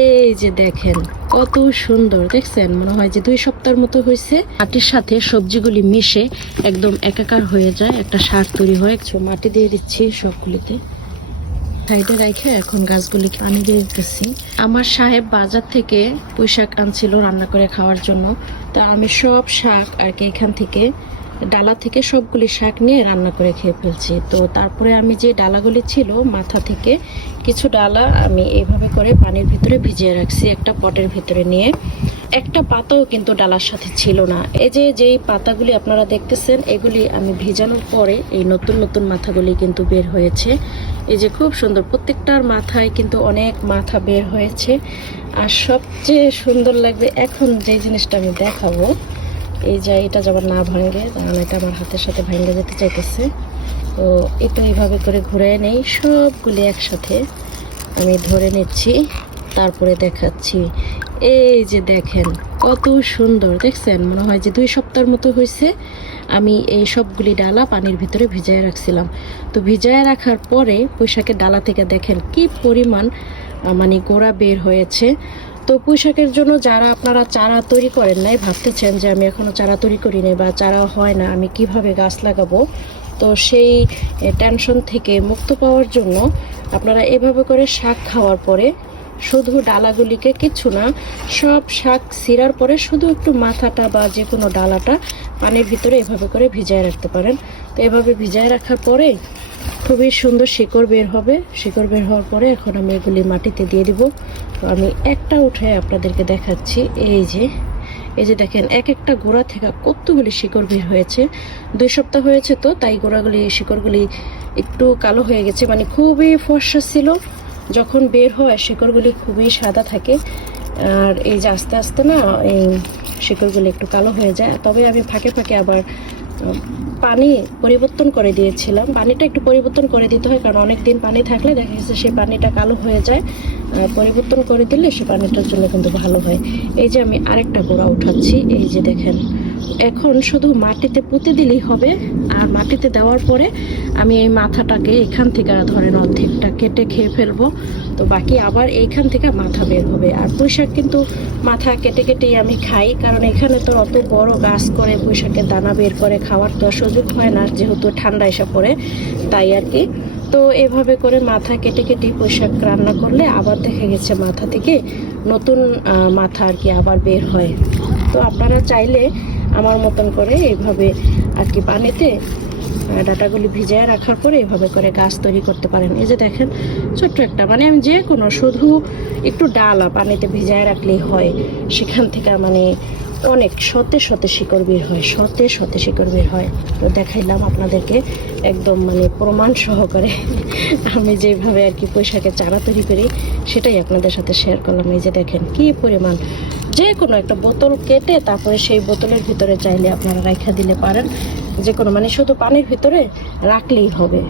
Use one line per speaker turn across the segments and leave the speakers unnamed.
এই যে দেখেন, কত সুন্দর, দেখছেন? মনে হয় যে দুই সপ্তাহের মতো হয়েছে। মাটির সাথে সবজিগুলি মিশে একদম একাকার হয়ে যায়, একটা সার তৈরি হয়। একটু মাটি দিয়ে দিচ্ছি সবগুলিতে। সাইডে রেখে এখন গাছগুলিকে পানি দিয়ে দিতেছি। আমার সাহেব বাজার থেকে পুঁই শাক আনছিল রান্না করে খাওয়ার জন্য। তো আমি সব শাক আর কি এখান থেকে ডালা থেকে সবগুলি শাক নিয়ে রান্না করে খেয়ে ফেলছি। তো তারপরে আমি যে ডালাগুলি ছিল মাথা থেকে, কিছু ডালা আমি এইভাবে করে পানির ভিতরে ভিজিয়ে রাখছি একটা পটের ভিতরে নিয়ে। একটা পাতাও কিন্তু ডালার সাথে ছিল না। এই যে যেই পাতাগুলি আপনারা দেখতেছেন, এগুলি আমি ভিজানোর পরে এই নতুন নতুন মাথাগুলি কিন্তু বের হয়েছে। এই যে খুব সুন্দর, প্রত্যেকটার মাথায় কিন্তু অনেক মাথা বের হয়েছে। আর সবচেয়ে সুন্দর লাগবে এখন যে জিনিসটা আমি দেখাবো এই যে এটা যাবার না ভাঙবে কারণ এটা আমার হাতের সাথে ভেঙে যেতে চাইতেছে। তো এটা এইভাবে করে ঘুরে নেই, সবগুলি একসাথে আমি ধরে নিচ্ছি, তারপরে দেখাচ্ছি। এই যে দেখেন, কত সুন্দর, দেখছেন? মনে হয় যে দুই সপ্তাহের মতো হয়েছে আমি এই সবগুলি ডালা পানির ভিতরে ভিজায় রাখছিলাম। তো ভিজায় রাখার পরে পোশাকের ডালা থেকে দেখেন কি পরিমাণ মানে গোড়া বের হয়েছে। তো পুঁইশাকের জন্য যারা আপনারা চারা তৈরি করেন নাই, ভাবতেছেন যে আমি এখনও চারা তৈরি করি নাই বা চারা হয় না, আমি কীভাবে গাছ লাগাবো? তো সেই টেনশন থেকে মুক্ত পাওয়ার জন্য আপনারা এভাবে করে শাক খাওয়ার পরে শুধু ডালাগুলিকে কিছু না, সব শাক ছিঁড়ার পরে শুধু একটু মাথাটা বা যে কোনো ডালাটা পানির ভিতরে এভাবে করে ভিজায় রাখতে পারেন। তো এভাবে ভিজায় রাখার পরে খুবই সুন্দর শিকড় বের হবে। শিকড় বের হওয়ার পরে এখন আমি এগুলি মাটিতে দিয়ে দিব। তো আমি একটা উঠে আপনাদেরকে দেখাচ্ছি। এই যে এই যে দেখেন, এক একটা গোড়া থেকে কতগুলি শিকড় বের হয়েছে। দুই সপ্তাহ হয়েছে তো, তাই গোড়াগুলি, শিকড়গুলি একটু কালো হয়ে গেছে। মানে খুবই ফর্সা ছিল। যখন বের হয়, শিকড়গুলি খুবই সাদা থাকে। আর এই যে আস্তে আস্তে না, এই শিকড়গুলি একটু কালো হয়ে যায়। তবে আমি ফাঁকে ফাঁকে আবার পানি পরিবর্তন করে দিয়েছিলাম। পানিটা একটু পরিবর্তন করে দিতে হয়, কারণ অনেক দিন পানি থাকলে দেখা গেছে সেই পানিটা কালো হয়ে যায়। পরিবর্তন করে দিলে সে পানিটার জন্য কিন্তু ভালো হয়। এই যে আমি আরেকটা গোড়া উঠাচ্ছি, এই যে দেখেন। এখন শুধু মাটিতে পুঁতে দিলেই হবে, আর মাটিতে দেওয়ার পরে আমি এই মাথাটাকে এখান থেকে ধরেন অর্ধেকটা কেটে খেয়ে ফেলব। তো বাকি আবার এইখান থেকে মাথা বের হবে। আর পুঁইশাক কিন্তু মাথা কেটে কেটেই আমি খাই, কারণ এখানে তো অত বড় গাছ করে পুঁইশাকের দানা বের করে খাওয়ার তো সুযোগ হয় না, যেহেতু ঠান্ডা এসে পড়ে, তাই আর কি। তো এভাবে করে মাথা কেটে কেটে পোশাক রান্না করলে আবার দেখা গেছে মাথা থেকে নতুন মাথা আর কি আবার বের হয়। তো আপনারা চাইলে আমার মতন করে এইভাবে আর কি পানিতে ডাটাগুলি ভিজায় রাখার পরে এভাবে করে গাছ তৈরি করতে পারেন। এই যে দেখেন, ছোট্ট একটা মানে আমি যে কোনো, শুধু একটু ডালা পানিতে ভিজায় রাখলেই হয়, সেখান থেকে মানে অনেক শতে শতে শিকড় বের হয়, শতে শতে শিকড় বের হয়। তো দেখাইলাম আপনাদেরকে একদম মানে প্রমাণ সহকারে আমি যেভাবে আর কি পোশাকের চারা তৈরি করি, সেটাই আপনাদের সাথে শেয়ার করলাম। এই যে দেখেন কি পরিমাণ। যে কোনো একটা বোতল কেটে তারপরে সেই বোতলের ভিতরে চাইলে আপনারা রাখা দিলে পারেন। যে কোনো মানে শুধু পানির ভিতরে রাখলেই হবে।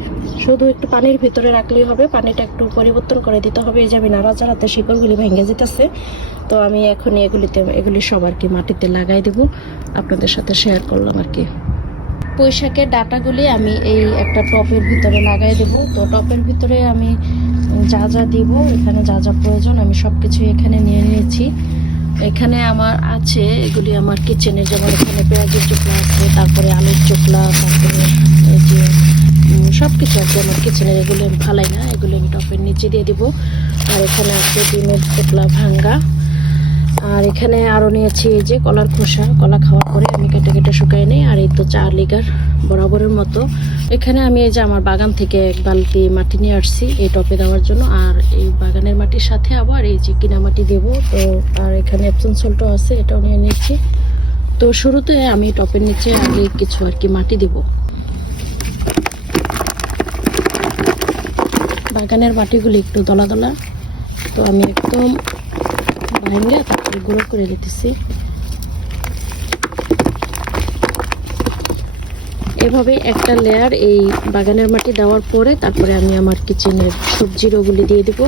শুধু একটু পানির ভিতরে রাখলেই হবে, পানিটা একটু পরিবর্তন করে দিতে হবে। এই যে আমি নাড়াচাড়াতে শিকড়গুলি ভেঙে যেতেছে, তো আমি এখন এগুলিতে, এগুলি সব আর কি মাটিতে লাগাই দেব। আপনাদের সাথে শেয়ার করলাম আর কি। পুঁইশাকের ডাটাগুলি আমি এই একটা টপের ভিতরে লাগাই দেব। তো টপের ভিতরে আমি যা যা দিব, এখানে যা যা প্রয়োজন আমি সব কিছু এখানে নিয়ে নিয়েছি। এখানে আমার আছে, এগুলি আমার কিচেনে যেমন এখানে পেঁয়াজের চোখলা আছে, তারপরে আলুর চোখলা, তারপরে এই যে সব কিছু আছে আমার কিচেনের এগুলো আমি ফালাই না, এগুলো আমি টপের নিচে দিয়ে দিব। আর এখানে আছে ডিমের চোখলা ভাঙ্গা। আর এখানে আরও নিয়েছি এই যে কলার খোসা। কলা খাওয়ার পরে আমি কেটে কেটে শুকাই নিই, আর এই তো চার লিগার বরাবরের মতো। এখানে আমি এই যে আমার বাগান থেকে এক বালতি মাটি নিয়ে আসছি এই টপে দেওয়ার জন্য, আর এই বাগানের মাটির সাথে আবার এই যে কিনা মাটি দেবো। তো আর এখানে এপসন সল্টও আছে, এটাও নিয়ে নিচ্ছি তো শুরুতে আমি টপের নিচে আগে কিছু আর কি মাটি দেবো। বাগানের মাটিগুলি একটু দলা দলা তো আমি একদম তারপরে গুঁড়ো করে দিতেছি। এভাবে একটা লেয়ার এই বাগানের মাটি দেওয়ার পরে তারপরে আমি আমার কিচেনের সবজির ওগুলি দিয়ে দিব।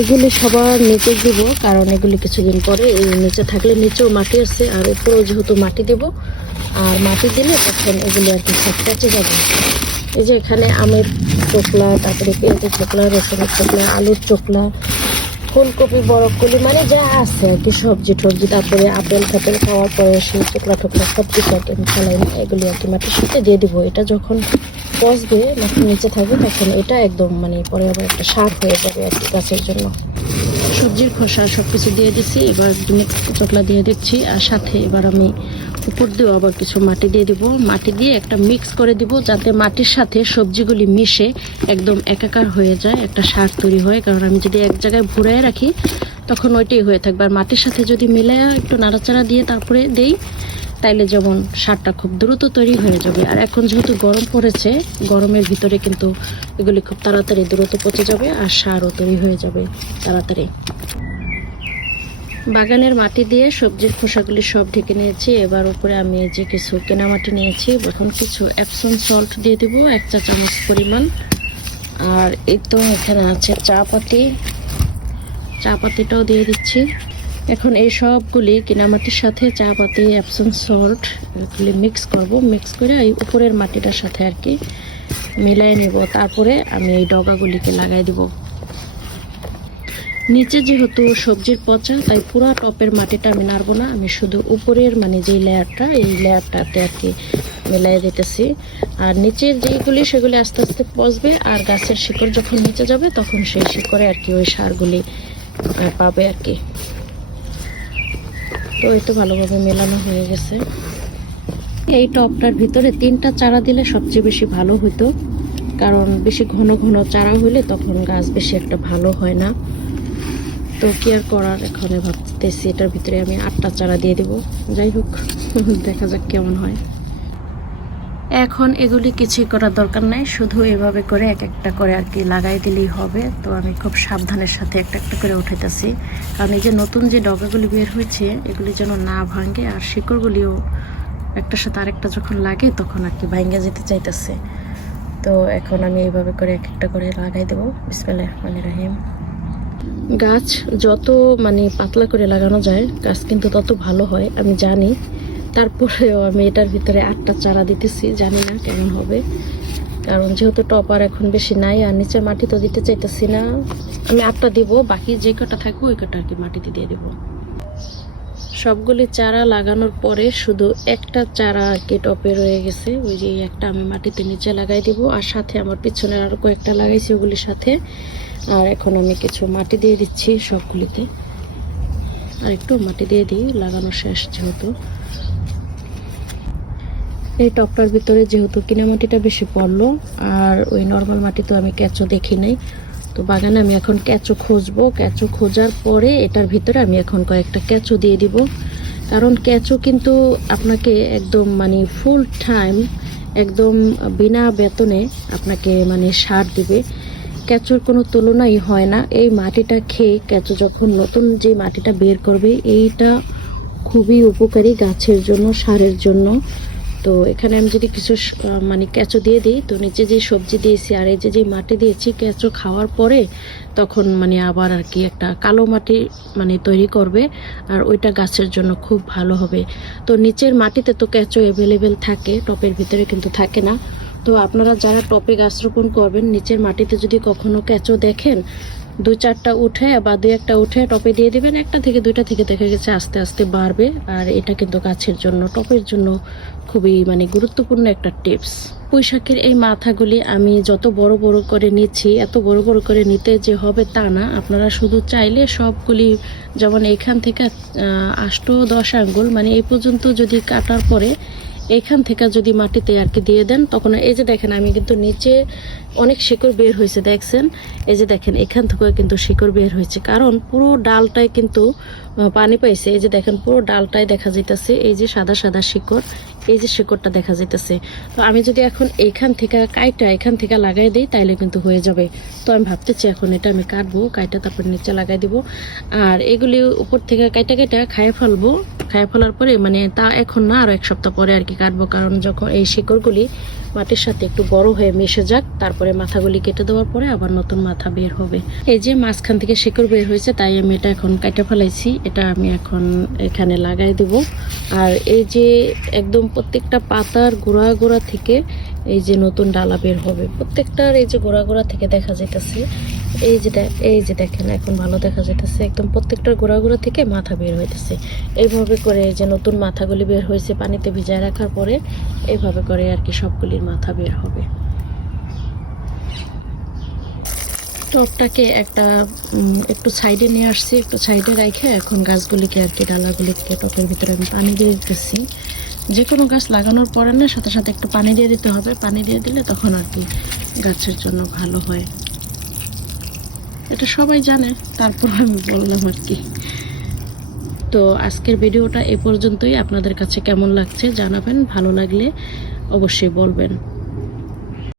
এগুলি সবার নিচে দিব, কারণ এগুলি কিছুদিন পরে এই নিচে থাকলে নিচেও মাটি আছে, আর উপরেও যেহেতু মাটি দেব, আর মাটি দিলে তখন এগুলি আর কি সব যাবে। এই যে এখানে আমের চোকলা তারপরে পেঁয়াজের চোকলা রসুনের চোকলা আলুর চোকলা ফুলকপি বরকলি মানে যা আছে আর কি, সবজি টবজি, তারপরে আপেল ফাপেল খাওয়ার পরে সেই টুকরা টুকরা সব কিছু আর কি আমি এগুলি আর কি মাটির সাথে দিয়ে দিব। এটা যখন পচবে মাটির নিচে থাকবে, তখন এটা একদম মানে পরে আবার একটা সার হয়ে যাবে আর কি গাছের জন্য। সবজির খোসা সব কিছু দিয়ে দিচ্ছি এবার মিক্স চকলা দিয়ে দিচ্ছি, আর সাথে এবার আমি উপর দিয়েও আবার কিছু মাটি দিয়ে দিব। মাটি দিয়ে একটা মিক্স করে দিব, যাতে মাটির সাথে সবজিগুলি মিশে একদম একাকার হয়ে যায়, একটা সার তৈরি হয়। কারণ আমি যদি এক জায়গায় ভুড়ায় রাখি, তখন ওইটাই হয়ে থাকবে। আর মাটির সাথে যদি মিলে একটু নাড়াচাড়া দিয়ে তারপরে দেই তাইলে যেমন সারটা খুব দ্রুত তৈরি হয়ে যাবে। আর এখন যেহেতু গরম পড়েছে, গরমের ভিতরে কিন্তু এগুলি খুব তাড়াতাড়ি দ্রুত পচে যাবে আর সারও তৈরি হয়ে যাবে তাড়াতাড়ি। বাগানের মাটি দিয়ে সবজির খোসাগুলি সব ঢেকে নিয়েছি। এবার উপরে আমি এই যে কিছু কেনা মাটি নিয়েছি। এখন কিছু অ্যাপসন সল্ট দিয়ে দিব, এক চা চামচ পরিমাণ। আর এই তো এখানে আছে চা পাতি। চা পাতিটাও দিয়ে দিচ্ছি। এখন এই সবগুলি কিনামাটির সাথে চা পাতি অ্যাপসন সল্ট এগুলি মিক্স করব। মিক্স করে এই উপরের মাটিটার সাথে আর কি মিলাই নেব। তারপরে আমি এই ডগাগুলিকে লাগাই দিব। নিচে যেহেতু সবজির পচা, তাই পুরো টপের মাটিটা আমি নাড়বো না। আমি শুধু উপরের মানে যে লেয়ারটা, এই লেয়ারটাতে আর কি মিলাই দিতেছি। আর নিচের যেগুলি সেগুলি আস্তে আস্তে পচবে। আর গাছের শিকড় যখন নিচে যাবে, তখন সেই শিকড়ে আর কি ওই সারগুলি পাবে আর কি। তো এই তো ভালোভাবে মেলানো হয়ে গেছে। এই টপটার ভিতরে তিনটা চারা দিলে সবচেয়ে বেশি ভালো হতো কারণ বেশি ঘন ঘন চারা হইলে তখন গাছ বেশি একটা ভালো হয় না। তো কি আর করার এখানে ভাবতেছি, এটার ভিতরে আমি আটটা চারা দিয়ে দেব। যাই হোক, দেখা যাক কেমন হয়। এখন এগুলি কিছুই করার দরকার নাই, শুধু এভাবে করে এক একটা করে আর কি লাগাই দিলেই হবে। তো আমি খুব সাবধানের সাথে একটা একটা করে উঠাইতেছি। কারণ এই যে নতুন যে ডগাগুলি বের হয়েছে, এগুলি যেন না ভাঙে আর শিকড়গুলিও একটার সাথে আরেকটা যখন লাগে, তখন আর কি ভাঙ্গা যেতে চাইতেছে। তো এখন আমি এইভাবে করে এক একটা করে লাগাই দেবো। বিসমিল্লাহ রহমানির রাহিম। গাছ যত মানে পাতলা করে লাগানো যায়, গাছ কিন্তু তত ভালো হয়, আমি জানি। তারপরেও আমি এটার ভিতরে আটটা চারা দিতেছি, জানি না কেমন হবে। কারণ যেহেতু টপার এখন বেশি নাই, আর নিচে মাটি তো দিতে চাইতেছি না। আমি আটটা দিব, বাকি যে কটা থাকবে, ওই কটা আর কি মাটিতে দিয়ে দেবো। সবগুলি চারা লাগানোর পরে শুধু একটা চারা আর কি টপে রয়ে গেছে। ওই যে একটা আমি মাটিতে নিচে লাগাই দিব, আর সাথে আমার পিছনে আরও কয়েকটা লাগাইছি ওগুলির সাথে। আর এখন আমি কিছু মাটি দিয়ে দিচ্ছি সবগুলিতে। আর একটু মাটি দিয়ে দিই, লাগানো শেষ যেহেতু। এই টপটার ভিতরে যেহেতু কিনা মাটিটা বেশি পড়ল, আর ওই নর্মাল মাটি তো আমি কেঁচো দেখি নাই। তো বাগানে আমি এখন কেঁচো খুঁজবো। কেঁচো খোঁজার পরে এটার ভিতরে আমি এখন কয়েকটা কেঁচো দিয়ে দিব। কারণ কেঁচো কিন্তু আপনাকে একদম মানে ফুল টাইম একদম বিনা বেতনে আপনাকে মানে সার দিবে। কেঁচোর কোনো তুলনাই হয় না। এই মাটিটা খেয়ে কেঁচো যখন নতুন যে মাটিটা বের করবে, এইটা খুবই উপকারী গাছের জন্য, সারের জন্য। তো এখানে আমি যদি কিছু মানে কেঁচো দিয়ে দিই, তো নিচে যে সবজি দিয়েছি আর এই যে যে মাটি দিয়েছি কেঁচো খাওয়ার পরে তখন মানে আবার আর কি একটা কালো মাটি মানে তৈরি করবে আর ওইটা গাছের জন্য খুব ভালো হবে। তো নিচের মাটিতে তো কেঁচো অ্যাভেলেবেল থাকে, টপের ভিতরে কিন্তু থাকে না। তো আপনারা যারা টপে গাছ রোপণ করবেন, নিচের মাটিতে যদি কখনো কেঁচো দেখেন দু চারটা উঠে বা দু একটা উঠে টপে দিয়ে দিবেন, একটা থেকে দুইটা থেকে দেখা গেছে আস্তে আস্তে বাড়বে। আর এটা কিন্তু গাছের জন্য, টপের জন্য খুবই মানে গুরুত্বপূর্ণ একটা টিপস। পুঁইশাকের এই মাথাগুলি আমি যত বড় বড় করে নিচ্ছি, এত বড় বড় করে নিতে যে হবে তা না। আপনারা শুধু চাইলে সবগুলি যেমন এখান থেকে আষ্ট দশ আঙ্গুল মানে এই পর্যন্ত যদি কাটার পরে এখান থেকে যদি মাটিতে আর কি দিয়ে দেন, তখন এই যে দেখেন, আমি কিন্তু নিচে অনেক শিকড় বের হয়েছে, দেখছেন? এই যে দেখেন, এখান থেকেও কিন্তু শিকড় বের হয়েছে। কারণ পুরো ডালটাই কিন্তু পানি পাইছে। এই যে দেখেন, পুরো ডালটাই দেখা যাইতেছে, এই যে সাদা সাদা শিকড়। এই যে শিকড়টা দেখা যাইতেছে। তো আমি যদি এখন এইখান থেকে কাইটা এখান থেকে লাগাই দিই, তাইলে কিন্তু হয়ে যাবে। তো আমি ভাবতেছি এখন এটা আমি কাটবো, কাইটা তারপর নিচে লাগাই দিব। আর এগুলি উপর থেকে কাইটা কাইটা খাইয়ে ফেলব। খাইয়ে ফেলার পরে মানে তা এখন না, আরও এক সপ্তাহ পরে আর কি কাটবো। কারণ যখন এই শিকড়গুলি মাটির সাথে একটু বড় হয়ে মিশে যাক, তারপরে মাথাগুলি কেটে দেওয়ার পরে আবার নতুন মাথা বের হবে। এই যে মাঝখান থেকে শিকড় বের হয়েছে, তাই আমি এটা এখন কাটা ফেলাইছি। এটা আমি এখন এখানে লাগাই দেব। আর এই যে একদম প্রত্যেকটা পাতার গোড়া গোড়া থেকে এই যে নতুন ডালা বের হবে। প্রত্যেকটার এই যে গোড়া গোড়া থেকে দেখা যাইতেছে, এই যে এই যে দেখেন, এখন ভালো দেখা যাইতেছে। একদম প্রত্যেকটার গোড়া গোড়া থেকে মাথা বের হইতেছে। এইভাবে করে যে নতুন মাথাগুলি বের হয়েছে পানিতে ভিজায় রাখার পরে, এইভাবে করে আর কি সবগুলির মাথা বের হবে। টবটাকে একটা একটু সাইডে নিয়ে আসছি, একটু সাইডে রেখে এখন গাছগুলিকে আর কি, ডালাগুলিকে টবের ভিতরে আমি পানি দিয়ে দিতেছি। যে কোনো গাছ লাগানোর পরে না, সাথে সাথে একটু পানি দিয়ে দিতে হবে। পানি দিয়ে দিলে তখন আর কি গাছের জন্য ভালো হয়। এটা সবাই জানে, তারপর আমি বললাম আর কি। তো আজকের ভিডিওটা এ পর্যন্তই। আপনাদের কাছে কেমন লাগছে জানাবেন, ভালো লাগলে অবশ্যই বলবেন।